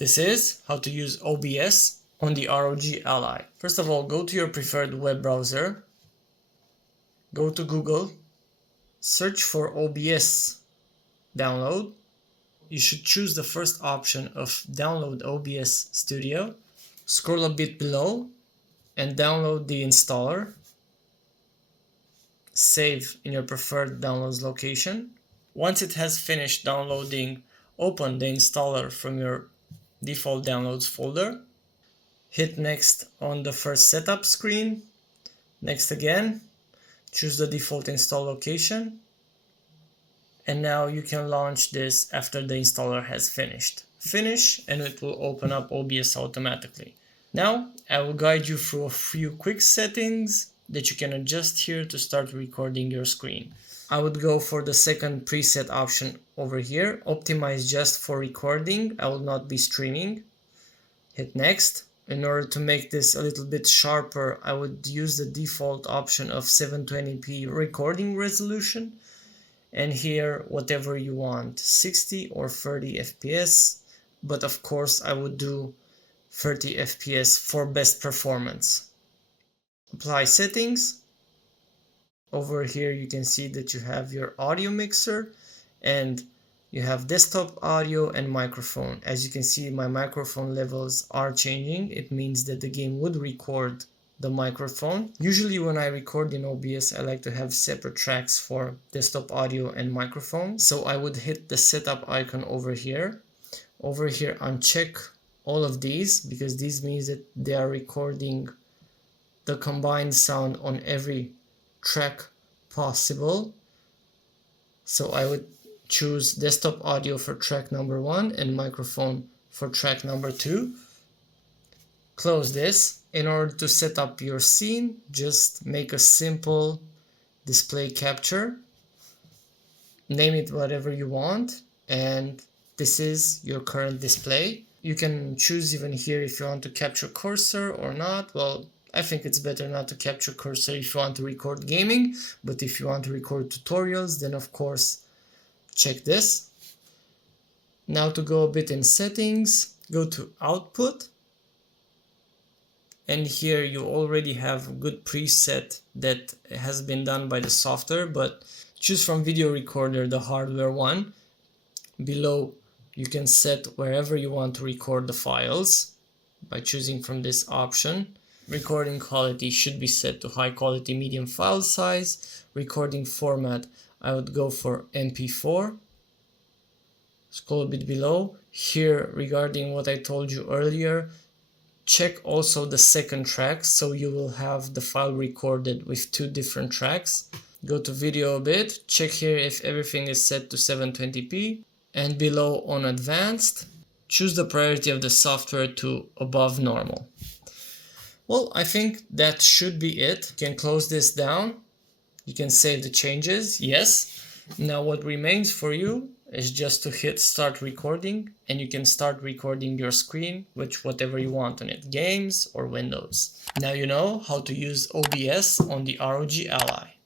This is how to use OBS on the ROG Ally. First of all, go to your preferred web browser, go to Google, search for OBS download. You should choose the first option of download OBS Studio. Scroll a bit below and download the installer. Save in your preferred downloads location. Once it has finished downloading, open the installer from your default downloads folder. Hit next on the first setup screen. Next again. Choose the default install location. And now you can launch this after the installer has finished. Finish and it will open up OBS automatically. Now I will guide you through a few quick settings that you can adjust here to start recording your screen. I would go for the second preset option over here, optimize just for recording. I will not be streaming. Hit next. In order to make this a little bit sharper, I would use the default option of 720p recording resolution. And here, whatever you want, 60 or 30 FPS. But of course, I would do 30 FPS for best performance. Apply settings. Over here you can see that you have your audio mixer and you have desktop audio and microphone. As you can see, my microphone levels are changing. It means that the game would record the microphone. Usually when I record in OBS, I like to have separate tracks for desktop audio and microphone. So I would hit the setup icon over here. Over here, uncheck all of these because this means that they are recording the combined sound on every track possible. So I would choose desktop audio for track number 1 and microphone for track number 2. Close this. In order to set up your scene, just make a simple display capture. Name it whatever you want, and this is your current display. You can choose even here if you want to capture cursor or not. Well, I think it's better not to capture cursor if you want to record gaming, but if you want to record tutorials, then of course check this. Now to go a bit in settings, go to output, and here you already have a good preset that has been done by the software, but choose from video recorder the hardware one. Below you can set wherever you want to record the files by choosing from this option. Recording quality should be set to high quality medium file size. Recording format, I would go for MP4. Scroll a bit below. Here, regarding what I told you earlier, check also the second track, so you will have the file recorded with 2 different tracks. Go to video a bit, check here if everything is set to 720p, and below on advanced, choose the priority of the software to above normal. Well, I think that should be it. You can close this down. You can save the changes, yes. Now what remains for you is just to hit start recording, and you can start recording your screen with whatever you want on it, games or Windows. Now you know how to use OBS on the ROG Ally.